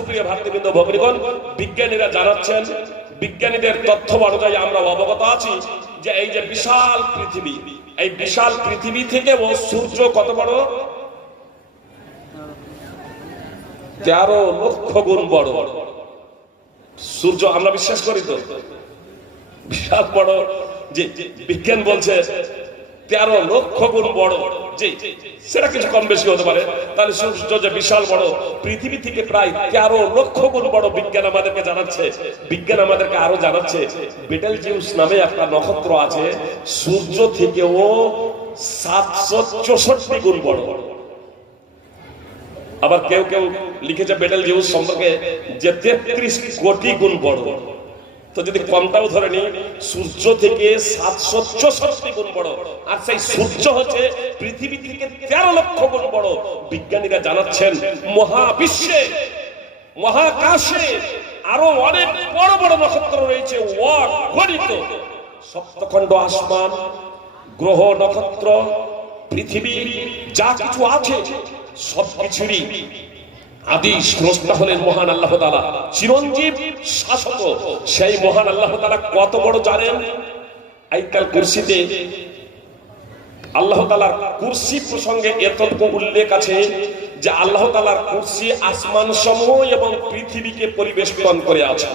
সুপ্রিয় ভাতৃবৃন্দ ভগ্নীগণ, বিজ্ঞানীরা জানাচ্ছেন, বিজ্ঞানীদের তথ্য অনুযায়ী আমরা অবগত আছি যে এই যে বিশাল পৃথিবী, এই বিশাল পৃথিবী থেকে ও সূর্য কত বড়? 13 লক্ষ গুণ বড় সূর্য। আমরা বিশ্বাস করি তো বিশাল বড়, যে বিজ্ঞান বলছে 13 লক্ষ গুণ বড়, যে সেটা কিছু কম বেশি হতে পারে, তাহলে সূর্য যে বিশাল বড়, পৃথিবী থেকে প্রায় 13 লক্ষ গুণ বড় বিজ্ঞান আমাদেরকে জানাচ্ছে। বিজ্ঞান আমাদেরকে আরো জানাচ্ছে বেটেলজিউস নামে একটা নক্ষত্র আছে, সূর্য থেকেও 764 গুণ বড়। আবার কেউ কেউ লিখেছে বেটেলজিউস সম্পর্কে যে 33 কোটি গুণ বড়। তো যদি কমটাও ধরে নি, সূর্য থেকে 764 গুণ বড়, আর সেই সূর্য হচ্ছে পৃথিবী থেকে 13 লক্ষ গুণ বড়। বিজ্ঞানীরা জানাচ্ছেন মহাবিশ্বে, মহাকাশে আরো অনেক বড় বড় নক্ষত্র রয়েছে, অগণিত। সপ্তখণ্ড আসমান, গ্রহ, নক্ষত্র, পৃথিবী, যা কিছু আছে সবকিছুরই আদি স্রষ্টা হলেন মহান আল্লাহ তাআলা, চিরঞ্জীব শাশ্বত সেই মহান আল্লাহ তাআলা কত বড় জানেন? আয়াতুল কুরসিতে আল্লাহ তাআলার কুরসি প্রসঙ্গে এতটুকু উল্লেখ আছে যে আল্লাহ তাআলার কুরসি আসমান সমূহ এবং পৃথিবীকে পরিবেষ্টন করে আছে।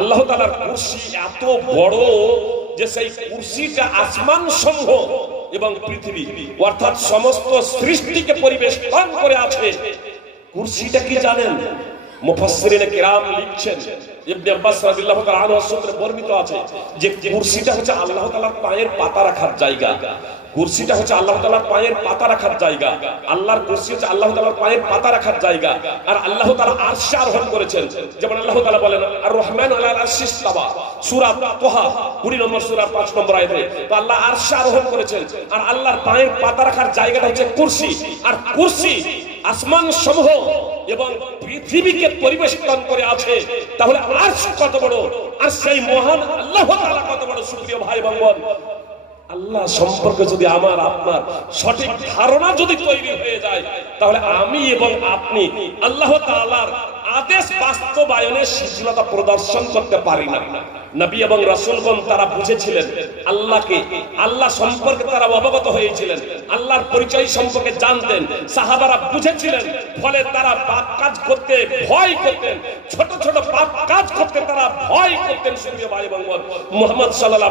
আল্লাহ তাআলার কুরসি এত বড় যে সেই কুরসিটা আসমান সমূহ এবং পৃথিবী অর্থাৎ সমস্ত সৃষ্টিকে পরিবেষ্টন করে আছে। কুরসিটা কি জানেন? মুফাসসিরিনে কিরাম লিখছেন, ইবনে আব্বাস রাদিয়াল্লাহু তাআলা আনহু সূত্রে বর্ণিত আছে যে কুরসিটা হচ্ছে আল্লাহ তাআলার পায়ের পাতা রাখার জায়গা। কুরসিটা হচ্ছে আল্লাহ তাআলার পায়ের পাতা রাখার জায়গা। আল্লাহর কুরসি হচ্ছে আল্লাহ তাআলার পায়ের পাতা রাখার জায়গা। আর আল্লাহ তাআলা আরশে আরোহণ করেছেন, যেমন আল্লাহ তাআলা বলেন আর রহমান আলাল আরশি ইস্তাওয়া, সূরা তোহা 20 নম্বর সূরা 5 নম্বর আয়াতে। তো আল্লাহ আরশে আরোহণ করেছেন, আর আল্লাহর পায়ের পাতা রাখার জায়গাটা হচ্ছে কুরসি। আর কুরসি আসমান সমূহ এবং পৃথিবীকে পরিবেষ্টন করে আছে। তাহলে আরশ কত বড়, আর সেই মহান আল্লাহ তাআলা কত বড়। সুপ্রিয় ভাই এবং বোন, আল্লাহ সম্পর্কে যদি আমার আপনার সঠিক ধারণা যদি তৈরি হয়ে যায়, তাহলে আমি এবং আপনি আল্লাহ তাআলার আদেশ বাস্তবায়নে শিথিলতা প্রদর্শন করতে পারি না। নবী এবং রাসূলগণ তারা বুঝেছিলেন আল্লাহকে, আল্লাহ সম্পর্কে তারা অবগত হয়েছিলেন, আল্লাহর পরিচয় সম্পর্কে জানতেন। সাহাবারা বুঝেছিলেন, ফলে তারা পাপ কাজ করতে ভয় করতেন, ছোট ছোট পাপ কাজ করতে তারা ভয় করতেন। সুপ্রিয় ভাই এবং বোন, মুহাম্মদ সাল্লাল্লাহু